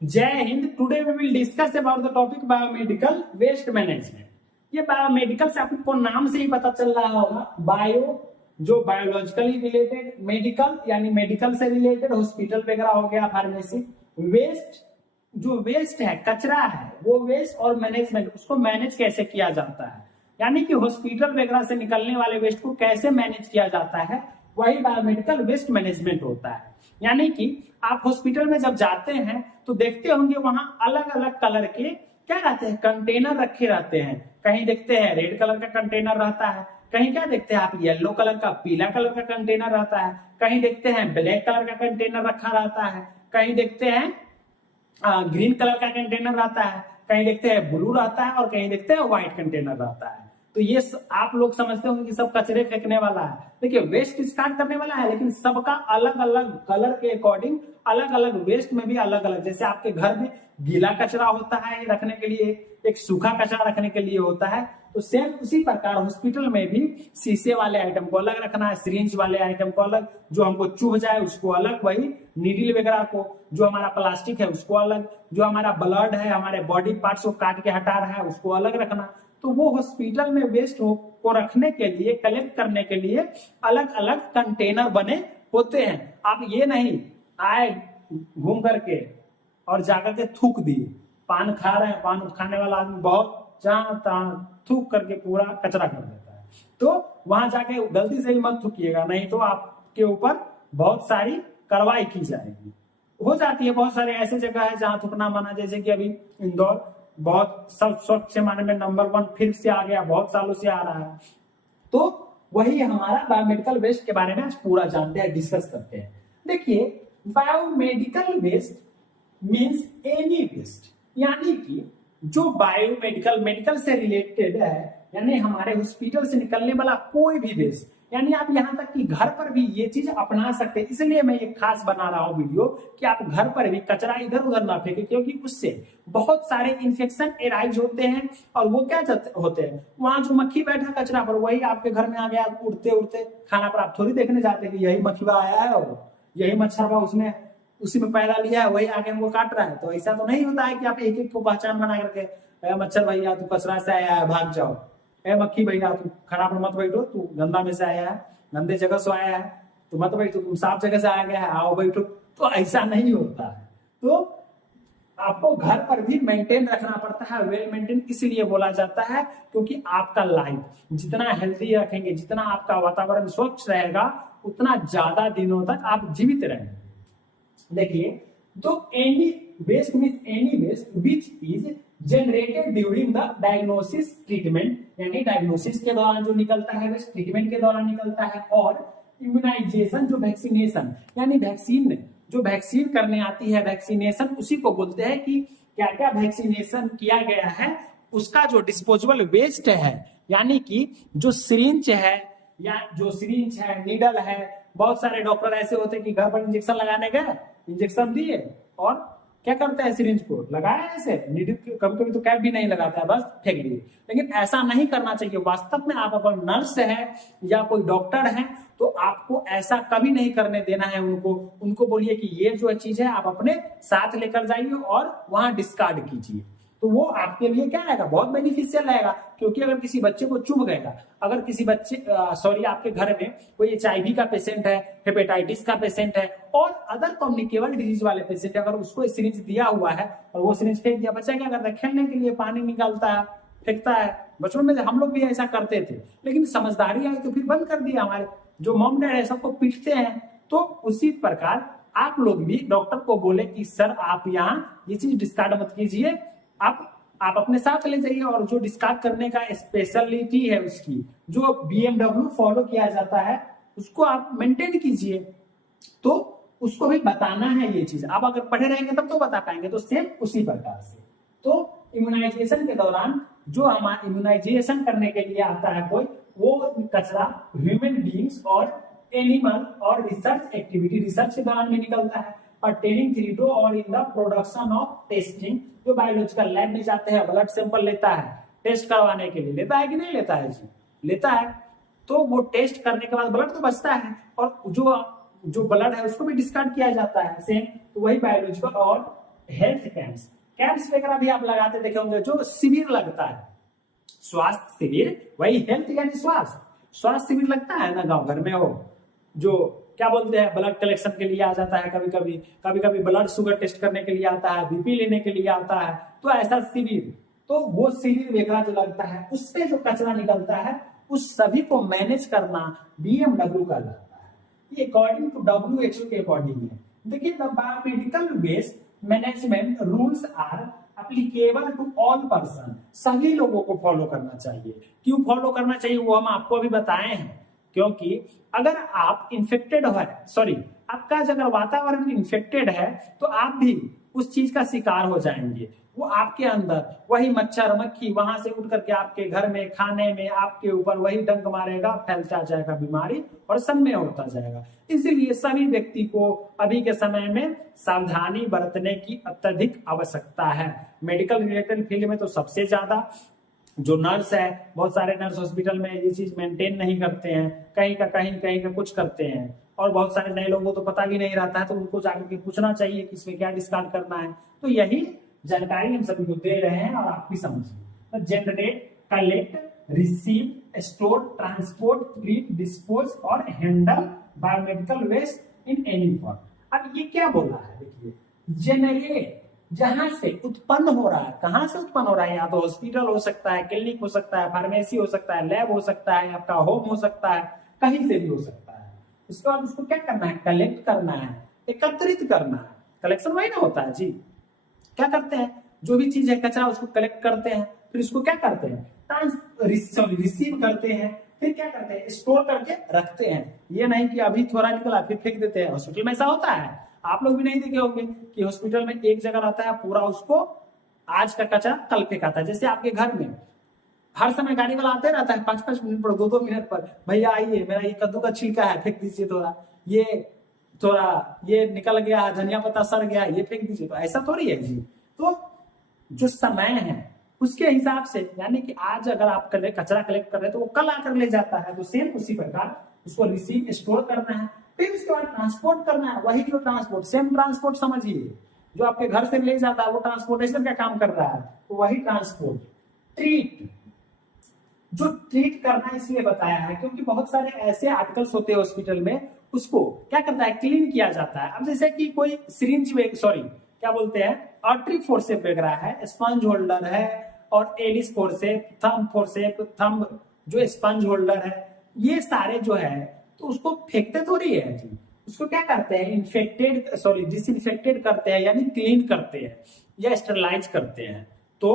जय हिंद। Today we will discuss about the topic biomedical waste management. ये biomedical से आपको नाम से ही पता चल रहा होगा, बायो जो बायोलॉजिकली रिलेटेड, मेडिकल यानी मेडिकल से रिलेटेड, हॉस्पिटल वगैरह हो गया, फार्मेसी। वेस्ट जो वेस्ट है, कचरा है, वो वेस्ट और मैनेजमेंट, उसको मैनेज कैसे किया जाता है, यानी कि हॉस्पिटल वगैरह से निकलने वाले वेस्ट को कैसे मैनेज किया जाता है, वही बायोमेडिकल वेस्ट मैनेजमेंट होता है। यानी कि आप हॉस्पिटल में जब जाते हैं तो देखते होंगे वहां अलग अलग कलर के क्या रहते हैं, कंटेनर रखे रहते हैं। कहीं देखते हैं रेड कलर का कंटेनर रहता है, कहीं क्या देखते हैं आप, येलो कलर का, पीला कलर का कंटेनर रहता है, कहीं देखते हैं ब्लैक कलर का कंटेनर रखा रहता है, कहीं देखते हैं ग्रीन कलर का कंटेनर रहता है, कहीं देखते हैं ब्लू रहता है और कहीं देखते हैं व्हाइट कंटेनर रहता है। तो ये आप लोग समझते होंगे कि सब कचरे फेंकने वाला है, देखिए वेस्ट डिस्कार्ड करने वाला है, लेकिन सबका अलग अलग कलर के अकॉर्डिंग अलग अलग वेस्ट में भी अलग अलग, जैसे आपके घर में गीला कचरा होता है रखने के लिए, एक सूखा कचरा रखने के लिए होता है, तो सेम उसी प्रकार हॉस्पिटल में भी शीशे वाले आइटम को अलग रखना है, सिरिंज वाले आइटम को अलग, जो हमको चुभ जाए उसको अलग, वही नीडल वगैरह को, जो हमारा प्लास्टिक है उसको अलग, जो हमारा ब्लड है, हमारे बॉडी पार्ट्स को काट के हटा रहा है उसको अलग रखना। तो वो हॉस्पिटल में वेस्ट को रखने के लिए, कलेक्ट करने के लिए अलग अलग कंटेनर बने होते हैं। आप ये नहीं आए घूम करके और जाकर के थूक दिए, पान खा रहे हैं, पान खाने वाला आदमी बहुत जहां तहां थूक करके पूरा कचरा कर देता है, तो वहां जाके गलती से भी मत थूकिएगा, नहीं तो आपके ऊपर बहुत सारी कार्रवाई की जाएगी। हो जाती है, बहुत सारे ऐसे जगह है जहां थूकना मना, जैसे कि अभी इंदौर बहुत सब स्वच्छ माने में नंबर 1 फिर से आ गया, बहुत सालों से आ रहा है। तो वही हमारा बायोमेडिकल वेस्ट के बारे में आज पूरा जानते हैं, डिस्कस करते हैं। देखिए, biomedical waste means any waste, यानी कि जो बायोमेडिकल मेडिकल से रिलेटेड है, यानी हमारे हॉस्पिटल से निकलने वाला कोई भी वेस्ट, यानी आप यहाँ तक कि घर पर भी ये चीज अपना सकते हैं। इसलिए मैं ये खास बना रहा हूँ वीडियो कि आप घर पर भी कचरा इधर उधर ना फेंके, क्योंकि उससे बहुत सारे इन्फेक्शन एराइज होते हैं। और वो क्या होते हैं, वहां जो मक्खी बैठा कचरा पर, वही आपके घर में आ गया उड़ते उड़ते खाना पर। आप थोड़ी देखने जाते हैं कि यही मक्खी आया है और यही मच्छर उसने उसी में पैदा लिया है, वही आगे हमको काट रहा है। तो ऐसा तो नहीं होता है कि आप एक एक को पहचान बना करके, मच्छर भैया तू कचरा से आया है भाग जाओ, मक्खी भैया तू खराब मत बैठो, तू गंदा में से आया है, गंदे जगह से आया है, तू मत बैठो, तुम साफ जगह से आया गया है, आओ बैठो। तो ऐसा नहीं होता है। तो आपको घर पर भी मेंटेन रखना पड़ता है, वेल मेंटेन इसलिए बोला जाता है क्योंकि आपका लाइफ जितना हेल्दी रखेंगे, जितना आपका वातावरण स्वच्छ रहेगा, उतना ज्यादा दिनों तक आप जीवित रहेंगे। देखिए, तो any waste means any waste which is generated during the diagnosis treatment, यानी डायग्नोसिस के दौरान जो निकलता है वेस्ट ट्रीटमेंट के दौरान निकलता है। और इम्यूनाइजेशन जो वैक्सीनेशन, यानी वैक्सीन जो वैक्सीन करने आती है, वैक्सीनेशन उसी को बोलते हैं कि क्या क्या वैक्सीनेशन किया गया है, उसका जो डिस्पोजेबल वेस्ट है, यानी कि जो सिरिंज है, या जो सिरिंज है, नीडल है। बहुत सारे डॉक्टर ऐसे होते हैं कि घर पर इंजेक्शन लगाने गए, इंजेक्शन दिए और क्या करते हैं, सिरिंज को लगाया ऐसे, नीडल कभी कभी तो कैप भी नहीं लगाता है, बस फेंक दिए। लेकिन ऐसा नहीं करना चाहिए। वास्तव में आप अगर नर्स है या कोई डॉक्टर है तो आपको ऐसा कभी नहीं करने देना है। उनको बोलिए कि ये जो चीज है आप अपने साथ लेकर जाइए और वहां डिस्कार्ड कीजिए। तो वो आपके लिए क्या रहेगा, बहुत बेनिफिशियल रहेगा। क्योंकि अगर किसी बच्चे को चुभ गएगा, अगर किसी बच्चे आपके घर में कोई HIV का पेशेंट है, हेपेटाइटिस का पेशेंट है और अदर कम्युनिकेबल डिजीज वाले पेशेंट है, अगर उसको सिरिंज दिया हुआ है और वो सिरिंज फेंक दिया, बच्चा क्या करता है, खेलने के लिए पानी निकालता है, फेंकता है। बचपन में हम लोग भी ऐसा करते थे, लेकिन समझदारी आई तो फिर बंद कर दिया। हमारे जो मॉम डैड है सबको पीटते हैं। तो उसी प्रकार आप लोग भी डॉक्टर को बोले कि सर आप यहाँ ये चीज डिस्कार्ड मत कीजिए, आप अपने साथ ले जाइए। और जो डिस्कार्ड करने का स्पेशलिटी है, उसकी जो BMW फॉलो किया जाता है, उसको आप मेंटेन कीजिए। तो उसको भी बताना है ये चीज। आप अगर पढ़े रहेंगे तब तो बता पाएंगे। तो सेम उसी प्रकार से, तो इम्यूनाइजेशन के दौरान जो हमारा इम्यूनाइजेशन करने के लिए आता है कोई, वो कचरा ह्यूमन बीइंग्स और एनिमल और रिसर्च एक्टिविटी, रिसर्च के दौरान भी निकलता है। pertaining to और in the production of testing, जो बायोलॉजिकल लैब में जाते हैं, ब्लड सैंपल लेता है टेस्ट करवाने के लिए, लेता है कि नहीं लेता है जी, लेता है। तो वो टेस्ट करने के बाद ब्लड तो बचता है और जो ब्लड है उसको भी डिस्कार्ड किया जाता है सेम। तो वही बायोलॉजिकल और हेल्थ कैंप्स, कैंप्स वगैरह भी आप लगाते देखे होंगे, जो शिविर लगता है, स्वास्थ्य शिविर, वही हेल्थ यानी स्वास्थ्य, स्वास्थ्य शिविर लगता है ना गांव घर में, हो जो क्या बोलते हैं ब्लड कलेक्शन के लिए आ जाता है, कभी कभी ब्लड शुगर टेस्ट करने के लिए आता है, बीपी लेने के लिए आता है, तो ऐसा शिविर, तो वो शिविर वगैरह जो लगता है उससे जो कचरा निकलता है उस सभी को मैनेज करना बीएमडब्ल्यू का लगता है। ये अकॉर्डिंग टू WHO के अकॉर्डिंग है। देखिए the biomedical waste management rules are applicable to all person, सभी लोगों को फॉलो करना चाहिए। क्यों फॉलो करना चाहिए वो हम आपको अभी बताए हैं, क्योंकि अगर आप इन्फेक्टेड है, सॉरी आपका अगर वातावरण इन्फेक्टेड है तो आप भी उस चीज का शिकार हो जाएंगे। वो आपके अंदर वही मच्छर मक्खी वहां से उठ करके आपके घर में खाने में आपके ऊपर वही डंक मारेगा, फैलता जाएगा बीमारी और समय होता जाएगा। इसीलिए सभी व्यक्ति को अभी के समय में सावधानी बरतने की अत्यधिक आवश्यकता है। मेडिकल रिलेटेड फील्ड में तो सबसे ज्यादा जो नर्स है, बहुत सारे नर्स हॉस्पिटल में ये चीज मेंटेन नहीं करते हैं, कहीं का कुछ करते हैं, और बहुत सारे नए लोगों को तो पता भी नहीं रहता है, तो उनको जाकर के पूछना चाहिए कि इसमें क्या डिस्कार्ड करना है। तो यही जानकारी हम सभी को दे रहे हैं और आप भी समझिए। Generate, collect, receive, store, transport, treat, dispose और handle biomedical waste in any form. अब ये क्या बोला है, देखिए जेनरेट, जहां से उत्पन्न हो रहा है, कहां से उत्पन्न हो रहा है, या तो हॉस्पिटल हो सकता है, क्लिनिक हो सकता है, फार्मेसी हो सकता है, लैब हो सकता है, आपका होम हो सकता है, कहीं से भी हो सकता है। उसके बाद उसको क्या करना है, कलेक्ट करना है, एकत्रित करना है। कलेक्शन वही ना होता है जी, क्या करते हैं, जो भी चीज है कचरा उसको कलेक्ट करते हैं, फिर उसको क्या करते हैं, रिसीव करते हैं, फिर क्या करते हैं, स्टोर करके रखते हैं। ये नहीं कि अभी थोड़ा निकला फिर फेंक देते हैं। हॉस्पिटल में ऐसा होता है, आप लोग भी नहीं देखे होंगे कि हॉस्पिटल में एक जगह रहता है पूरा, उसको आज का कचरा कल फेंकाता है। जैसे आपके घर में हर समय गाड़ी वाला आते रहता है 5-5 मिनट पर, 2-2 मिनट पर, भैया आइए मेरा ये कद्दू का छिलका है फेंक दीजिए, थोड़ा ये निकल गया है, धनिया पत्ता सड़ गया है, ये फेंक दीजिए। तो ऐसा थोड़ी है जी। तो जो समय है उसके हिसाब से, यानी कि आज अगर आप कचरा कलेक्ट कर रहे हैं तो वो कल आकर ले जाता है, तो सेम उसी प्रकार उसको रिसीव, स्टोर करना है, फिर उसके बाद ट्रांसपोर्ट करना है। वही जो ट्रांसपोर्ट, सेम ट्रांसपोर्ट समझिए, जो आपके घर से ले जाता है वो ट्रांसपोर्टेशन का काम कर रहा है, तो वही ट्रांसपोर्ट। ट्रीट, जो ट्रीट करना इसलिए बताया है क्योंकि बहुत सारे ऐसे आर्टिकल्स होते हैं हॉस्पिटल में, उसको क्या करता है, क्लीन किया जाता है। अब जैसे कि कोई सिरिंज में, सॉरी क्या बोलते हैं, आर्टरी फोर्सेप वगैरह है, स्पंज होल्डर है, और एलिस फोर्सेप, थंब जो स्पंज होल्डर है, ये सारे जो है तो उसको फेंकते थोड़ी है जी, उसको क्या करते हैं, डिसइंफेक्टेड करते हैं, यानी क्लीन करते हैं या स्टरलाइज करते हैं। तो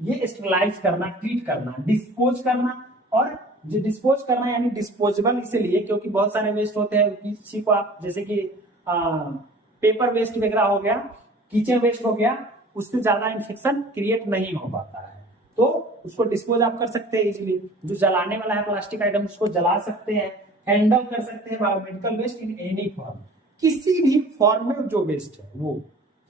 ये स्टरलाइज करना, ट्रीट करना, डिस्पोज करना, और जो डिस्पोज करना यानी डिस्पोजेबल इसलिए क्योंकि बहुत सारे वेस्ट होते हैं, किसी को आप जैसे कि पेपर वेस्ट वगैरह हो गया, किचन वेस्ट हो गया, उससे ज्यादा इन्फेक्शन क्रिएट नहीं हो पाता है, तो उसको डिस्पोज आप कर सकते हैं इजीली। जो जलाने वाला है प्लास्टिक आइटम उसको जला सकते हैं, हैंडल कर सकते हैं biomedical waste in any form, किसी भी फॉर्म में जो वेस्ट है वो।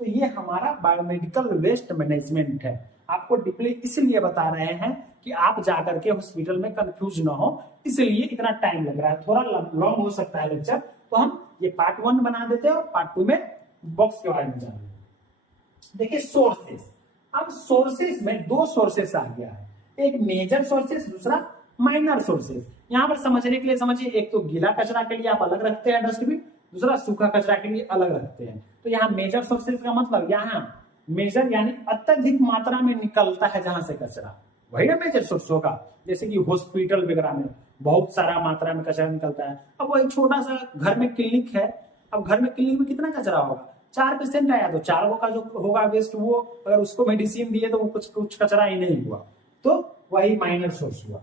तो ये हमारा बायोमेडिकल वेस्ट मैनेजमेंट है। आपको डीपली इसलिए बता रहे हैं कि आप जाकर के हॉस्पिटल में कंफ्यूज ना हो, इसलिए इतना टाइम लग रहा है, थोड़ा लॉन्ग हो सकता है लेक्चर, तो हम ये पार्ट 1 बना देते हैं और पार्ट 2 में बॉक्स के बारे में जानेंगे। देखिए सोर्सेस, अब सोर्सेस में 2 सोर्सेस आ गया है, एक मेजर सोर्सेस, दूसरा माइनर सोर्सेस। यहां पर समझने के लिए समझिए, एक तो गीला कचरा के लिए आप अलग रखते हैं डस्टबिन, दूसरा सूखा कचरा के लिए अलग रखते हैं। तो यहाँ मेजर सोर्सेस का मतलब, यहाँ मेजर यानी अत्यधिक मात्रा में निकलता है जहां से कचरा, वही ना मेजर सोर्स होगा। जैसे कि हॉस्पिटल वगैरह में बहुत सारा मात्रा में कचरा निकलता है। अब वही छोटा सा घर में क्लिनिक है, अब घर में क्लिनिक में कितना कचरा होगा, 4 पेशेंट आया तो 4 का जो होगा वेस्ट, वो अगर उसको मेडिसिन दिए तो वो कुछ कचरा ही नहीं हुआ, तो वही माइनर सोर्स हुआ।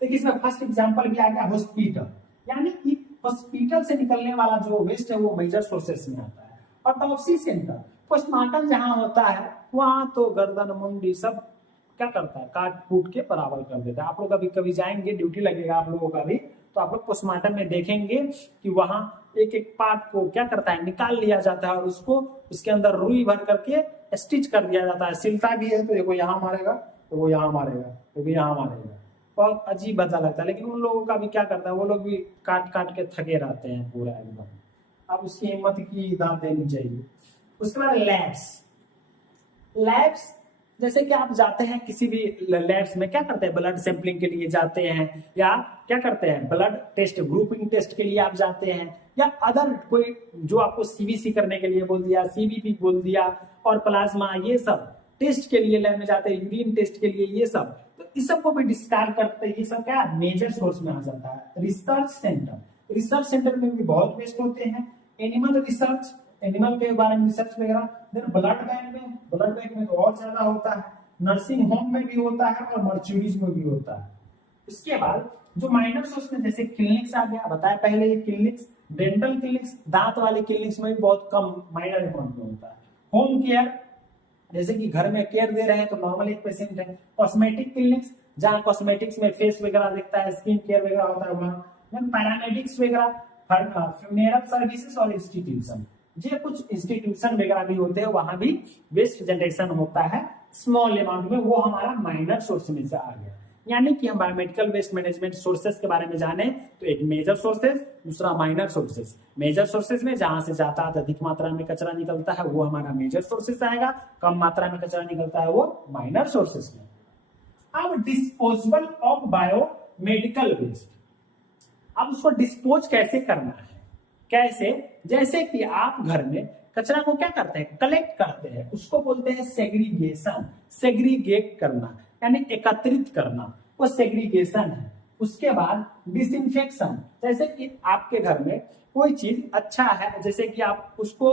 देखिए इसमें फर्स्ट एग्जांपल भी आ गया हॉस्पिटल, यानी कि हॉस्पिटल से निकलने वाला जो वेस्ट है वो मेजर सोर्सेस में आता है। ऑटोप्सी सेंटर, पोस्टमार्टम जहां होता है वहां तो गर्दन मुंडी सब क्या करता है, काट कूट के बराबर कर देता है। आप लोग अभी कभी जाएंगे, ड्यूटी लगेगा आप लोगों का भी, तो आप लोग पोस्टमार्टम में देखेंगे कि वहां एक एक पार्ट को क्या करता है, निकाल लिया जाता है और उसको उसके अंदर रुई भर करके स्टिच कर दिया जाता है। सिलता भी है तो देखो यहाँ मारेगा, तो वो यहाँ मारेगा, तो यहाँ मारेगा, बहुत अजीब अच्छा लगता है। लेकिन उन लोगों का भी क्या करता है, वो लोग भी काट काट के थके रहते हैं पूरा एकदम। अब उसकी हिम्मत की दाद देनी चाहिए। उसके बाद लैब्स। लैब्स जैसे कि आप जाते हैं किसी भी लैब्स में, क्या करते हैं, ब्लड सैंपलिंग के लिए जाते हैं, या क्या करते हैं, ब्लड टेस्ट, ग्रुपिंग टेस्ट के लिए आप जाते हैं, या अदर कोई जो आपको सीबीसी करने के लिए बोल दिया, सीबीपी बोल दिया, और प्लाज्मा, ये सब टेस्ट के लिए लैब में जाते हैं, यूरिन टेस्ट के लिए, ये सब। तो इस सब को भी डिस्कार्ड करते हैं। ये सब क्या मेजर सोर्स में आ जाता है। रिसर्च सेंटर, रिसर्च सेंटर में भी बहुत वेस्ट होते हैं। एनिमल रिसर्च, एनिमल के बारे में रिसर्च वगैरह। देन ब्लड बैंक में, ब्लड बैंक में तो और ज्यादा होता है। नर्सिंग होम में भी होता है और मर्चुरीज में भी होता है। इसके बाद जो माइनर सोर्स में जैसे क्लिनिक्स आ गया, बताया पहले ये क्लिनिक्स, डेंटल क्लिनिक्स, दांत वाले क्लिनिक्स में भी बहुत कम माइनर अमाउंट में होता है। होम केयर, जैसे कि घर में केयर दे रहे हैं तो नॉर्मल एक पेशेंट है। कॉस्मेटिक क्लिनिक्स, जहाँ कॉस्मेटिक्स में फेस वगैरह दिखता है, स्किन केयर वगैरह होता है वहाँ। पैरामेडिक्स वगैरह, फ्यूनेरल सर्विसेज और इंस्टीट्यूशन, ये कुछ इंस्टीट्यूशन वगैरह भी होते हैं, वहां भी वेस्ट जनरेशन होता है स्मॉल अमाउंट में, वो हमारा माइनर सोर्स में से आ गया। यानी कि हम बायोमेडिकल वेस्ट मैनेजमेंट सोर्सेस के बारे में जाने तो एक मेजर सोर्सेस, दूसरा माइनर सोर्सेस। मेजर सोर्सेस में जहां से ज्यादा अधिक मात्रा में कचरा निकलता है वो हमारा मेजर सोर्सेस आएगा, कम मात्रा में कचरा निकलता है वो माइनर सोर्सेस में। अब डिस्पोजेबल ऑफ बायोमेडिकल वेस्ट, अब उसको डिस्पोज कैसे करना है, कैसे, जैसे कि आप घर में कचरा को क्या करते हैं, कलेक्ट करते हैं, उसको बोलते हैं सेग्रीगेशन। सेग्रीगेट करना यानी एकत्रित करना, वो सेग्रीगेशन है। उसके बाद डिसइंफेक्शन, जैसे कि आपके घर में कोई चीज अच्छा है, जैसे कि आप उसको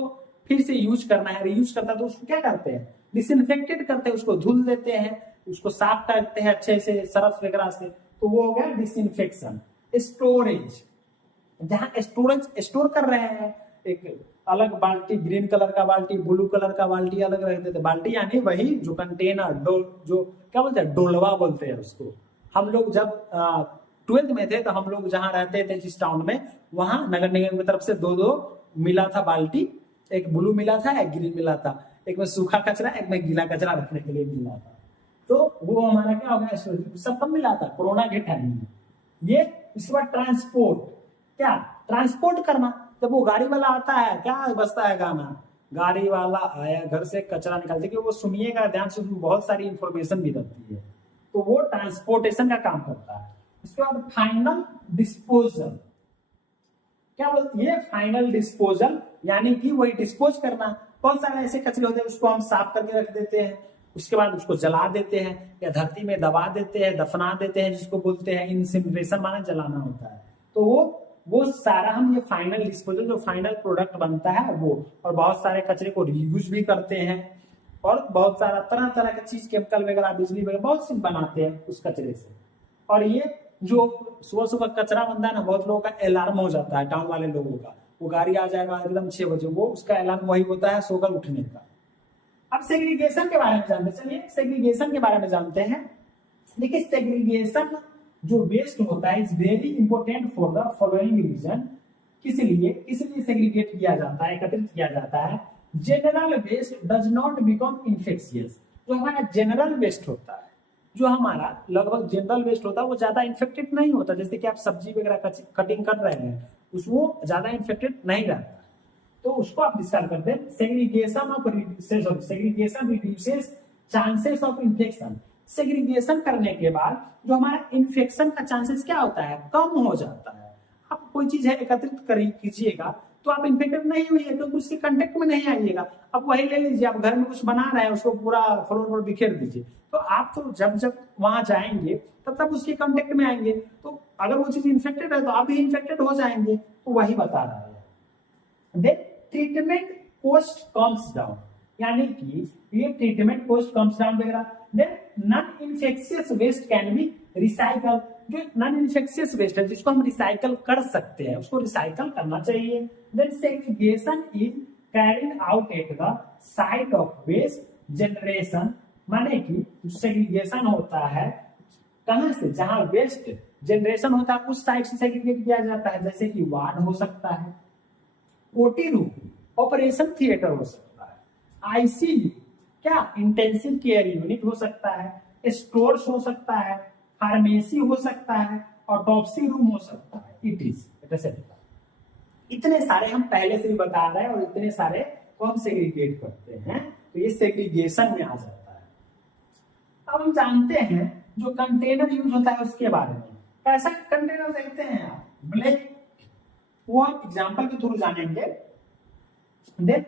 फिर से यूज करना है, रीयूज करता है, तो उसको क्या करते हैं, डिसइंफेक्टेड करते हैं, उसको धुल देते हैं, उसको साफ करते हैं अच्छे से सरफ वगैरह से, तो वो हो गया डिसइंफेक्शन। स्टोरेज, जहां स्टोरेज स्टोर कर रहे हैं, एक अलग बाल्टी, ग्रीन कलर का बाल्टी, ब्लू कलर का बाल्टी अलग रख देते, बाल्टी यानी वही जो कंटेनर, जो क्या बोलते हैं, डोलवा बोलते हैं उसको। हम लोग जब 12th में थे तो हम लोग जहां रहते थे जिस टाउन में, वहां नगर निगम की तरफ से दो दो मिला था बाल्टी, एक ब्लू मिला था, एक ग्रीन मिला था, एक में सूखा कचरा, एक में गीला कचरा रखने के लिए मिला था। तो वो हमारा क्या हो गया, सब कब मिला था, कोरोना के टाइम में। ये इसके बाद ट्रांसपोर्ट, क्या ट्रांसपोर्ट करना, जब वो गाड़ी वाला आता है, क्या बजता है गाना, गाड़ी वाला आया घर से कचरा निकाल, देखिए वो सुनिएगा ध्यान से, उसमें बहुत सारी इंफॉर्मेशन भी रहती है, तो वो ट्रांसपोर्टेशन का काम करता है। उसके बाद फाइनल डिस्पोजल, क्या बोलते, ये फाइनल डिस्पोजल यानी कि वही डिस्पोज करना। बहुत सारे ऐसे कचरे होते हैं उसको हम साफ करके रख देते हैं, उसके बाद उसको जला देते हैं या धरती में दबा देते हैं, दफना देते हैं, जिसको बोलते हैं इंसिनरेशन, माना जलाना होता है। तो वो सारा हम ये फाइनल डिस्पोजल, जो फाइनल प्रोडक्ट बनता है वो, और बहुत सारे कचरे को रीयूज भी करते हैं, और बहुत सारा तरह तरह की चीज, केमिकल वगैरह, बिजली वगैरह बहुत सी बनाते हैं उस कचरे से। और ये जो सुबह सुबह कचरा बनता है ना, बहुत लोगों का अलार्म हो जाता है, टाउन वाले लोगों का, वो गाड़ी आ जाएगा एकदम 6 बजे, वो उसका अलार्म वही होता है सोकर उठने का। अब सेग्रीगेशन के बारे में जानते हैं, चलिए सेग्रीगेशन के बारे में जानते हैं। देखिए सेग्रीगेशन जो वेस्ट होता है is very important for the following reason. किस लिए सेग्रीगेट किया जाता है, एकत्रित किया जाता है। General waste does not become infectious, जो हमारा जनरल वेस्ट होता है, जो हमारा लगभग जनरल वेस्ट होता है वो ज्यादा इन्फेक्टेड नहीं होता। जैसे कि आप सब्जी वगैरह कटिंग कर रहे हैं, उसको ज्यादा इन्फेक्टेड नहीं रहता, तो उसको आप डिस्कार्ड करते हैं। Segregation reduces chances of infection. Segregation करने के बाद जो हमारा इन्फेक्शन का चांसेस क्या होता है, कम हो जाता है। आप कोई चीज है एकत्रित कीजिएगा तो आप इन्फेक्टेड नहीं हुई, क्योंकि उसके कांटेक्ट में नहीं आइएगा। अब वही ले लीजिए, आप घर में कुछ बना रहे हैं, उसको पूरा फ्लोर पर बिखेर दीजिए, तो आप तो जब जब वहां जाएंगे तब तब उसके कांटेक्ट में आएंगे, तो अगर वो चीज इन्फेक्टेड है तो आप भी इन्फेक्टेड हो जाएंगे। तो वही बता रहा है। Then treatment cost comes down, यानी कि ये ट्रीटमेंट कॉस्ट कम्स डाउन वगैरह। Then non infectious waste can be recycle, जो नॉन इन्फेक्शियस वेस्ट है जिसको हम रिसाइकल कर सकते हैं, उसको रिसाइकल करना चाहिए। Then segregation is carrying out at the site of waste generation, माने कि सेग्रीगेशन होता है कहां से, जहां वेस्ट जनरेशन होता है उस साइट से सेग्रीगेट किया जाता है। जैसे कि वार्ड हो सकता है, ओटी रूम, ऑपरेशन थिएटर हो सकता है, आईसीयू, क्या इंटेंसिव केयर यूनिट हो सकता है, स्टोर्स हो सकता है, फार्मेसी हो सकता है, ऑटोप्सी रूम हो सकता है, इट इज। इतने सारे हम पहले से भी बता रहे हैं और इतने सारे को हम सेग्रीगेट करते हैं, तो ये सेग्रीगेशन में आ जाता है। अब हम जानते हैं जो कंटेनर यूज होता है उसके बारे में। कैसा कंटेनर देखते हैं आप, ब्लैक, वो हम एग्जाम्पल के थ्रू जानेंगे। देन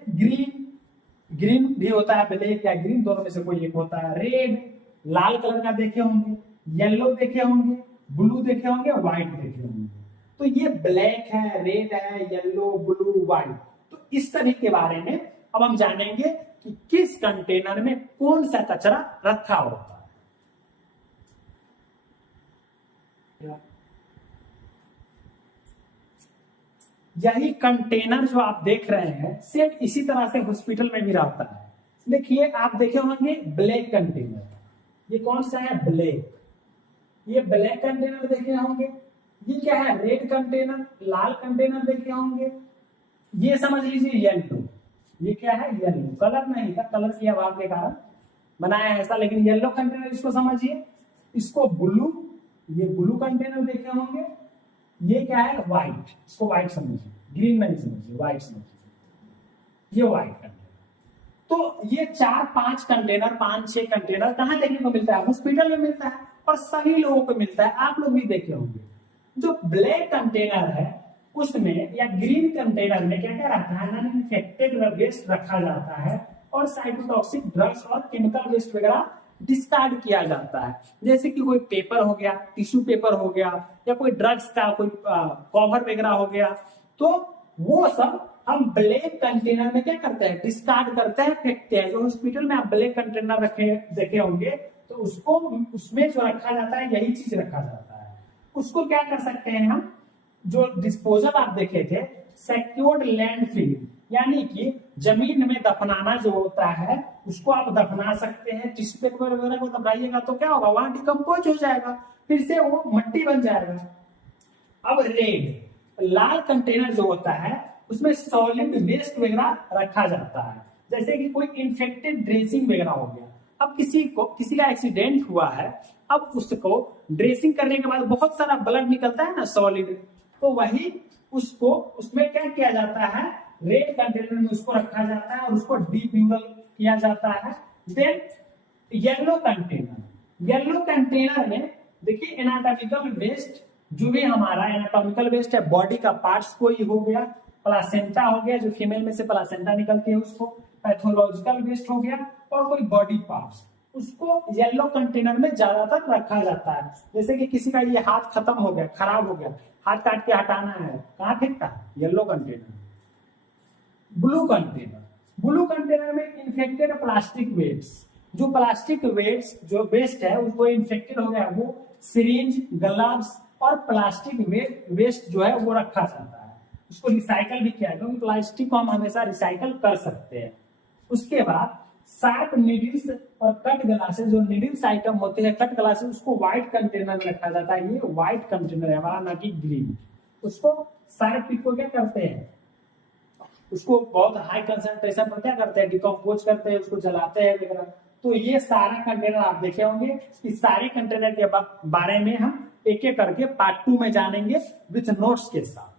ग्रीन भी होता है, ब्लैक या ग्रीन दोनों में से कोई एक होता है। रेड लाल कलर का देखे होंगे, येलो देखे होंगे, ब्लू देखे होंगे, व्हाइट देखे होंगे। तो ये ब्लैक है, रेड है, येलो, ब्लू, व्हाइट। तो इस तरह के बारे में अब हम जानेंगे कि किस कंटेनर में कौन सा कचरा रखा होता है। यही कंटेनर जो आप देख रहे हैं सेम इसी तरह से हॉस्पिटल में भी रहता है। देखिए आप देखे होंगे ब्लैक कंटेनर, ये कौन सा है, ब्लैक। ये ब्लैक कंटेनर देखे होंगे। ये क्या है, रेड कंटेनर। लाल कंटेनर देखे होंगे। ये समझ लीजिए येलो, ये क्या है, येलो। कलर नहीं था, कलर के अभाव के कारण बनाया है ऐसा, लेकिन येलो कंटेनर इसको समझिए। इसको ब्लू, ये ब्लू कंटेनर देखे होंगे। ये क्या है, व्हाइट, इसको व्हाइट समझिए, ग्रीन नहीं समझिए, व्हाइट समझिए। ये व्हाइट कंटेनर। तो ये 4-5 कंटेनर, 5-6 कंटेनर कहाँ देखने को मिलता है, हॉस्पिटल में मिलता है और सभी लोगों को मिलता है। आप लोग भी देखे होंगे। जो ब्लैक कंटेनर है उसमें या ग्रीन कंटेनर में क्या क्या रहता है, नॉन इन्फेक्टेड वेस्ट रखा जाता है और साइटोटॉक्सिक ड्रग्स और केमिकल वेस्ट वगैरह डिस्कार्ड किया जाता है। जैसे कि कोई पेपर हो गया, टिश्यू पेपर हो गया, या कोई ड्रग्स का कोई कवर वगैरह हो गया, तो वो सब हम ब्लैक कंटेनर में क्या करते हैं, डिस्कार्ड करते हैं, फेंकते हैं। जो हॉस्पिटल में आप ब्लैक कंटेनर रखे देखे होंगे, तो उसको उसमें जो रखा जाता है यही चीज रखा जाता है। उसको क्या कर सकते हैं हम, जो डिस्पोजल आप देखे थे, सिक्योर्ड लैंडफिल, यानी कि जमीन में दफनाना जो होता है उसको आप दफना सकते हैं। टिश्यू पेपर वगैरह को दफनाइएगा तो क्या होगा, वहां डिकम्पोज हो जाएगा, फिर से वो मट्टी बन जाएगा। अब रेड लाल कंटेनर जो होता है उसमें सॉलिड वेस्ट वगैरह रखा जाता है। जैसे कि कोई इन्फेक्टेड ड्रेसिंग वगैरह हो गया। अब किसी का एक्सीडेंट हुआ है, अब उसको ड्रेसिंग करने के बाद बहुत सारा ब्लड निकलता है ना, सॉलिड, तो वही उसको उसमें क्या किया जाता है, रेड कंटेनर में उसको रखा जाता है और उसको डीप्यूरल किया जाता है। देन येलो कंटेनर में देखिए एनाटॉमिकल वेस्ट, जो भी हमारा एनाटॉमिकल वेस्ट है, बॉडी का पार्ट्स कोई हो गया, प्लासेंटा हो गया, जो फीमेल में से प्लासेंटा निकलती है उसको, पैथोलॉजिकल वेस्ट हो गया, और कोई बॉडी पार्ट्स, उसको येलो कंटेनर में ज्यादातर रखा जाता है। जैसे कि किसी का ये हाथ खत्म हो गया, खराब हो गया, हाथ काट के हटाना है, कहाँ फेंकता है, येलो कंटेनर। ब्लू कंटेनर में इन्फेक्टेड प्लास्टिक वेस्ट, जो प्लास्टिक वेस्ट है उसको इन्फेक्टेड हो गया, वो सिरिंज, ग्लव्स और प्लास्टिक वेस्ट जो है वो रखा जाता है। उसको रिसाइकल भी किया, क्योंकि प्लास्टिक को हम हमेशा रिसाइकल कर सकते हैं। उसके बाद शार्प नीडल्स और कट ग्लासेस, जो नीडल्स आइटम होते हैं, कट ग्लासेस, उसको व्हाइट कंटेनर में रखा जाता है। ये व्हाइट कंटेनर है हमारा, ना कि ग्रीन। उसको शार्प पिक को क्या करते हैं, उसको बहुत हाई कंसंट्रेशन पर क्या करते हैं, डिकम्पोज करते हैं, उसको जलाते हैं वगैरह। तो ये सारा कंटेनर आप देखे होंगे। इस सारे कंटेनर के बारे में हम एक एक करके पार्ट 2 में जानेंगे विथ नोट्स के साथ।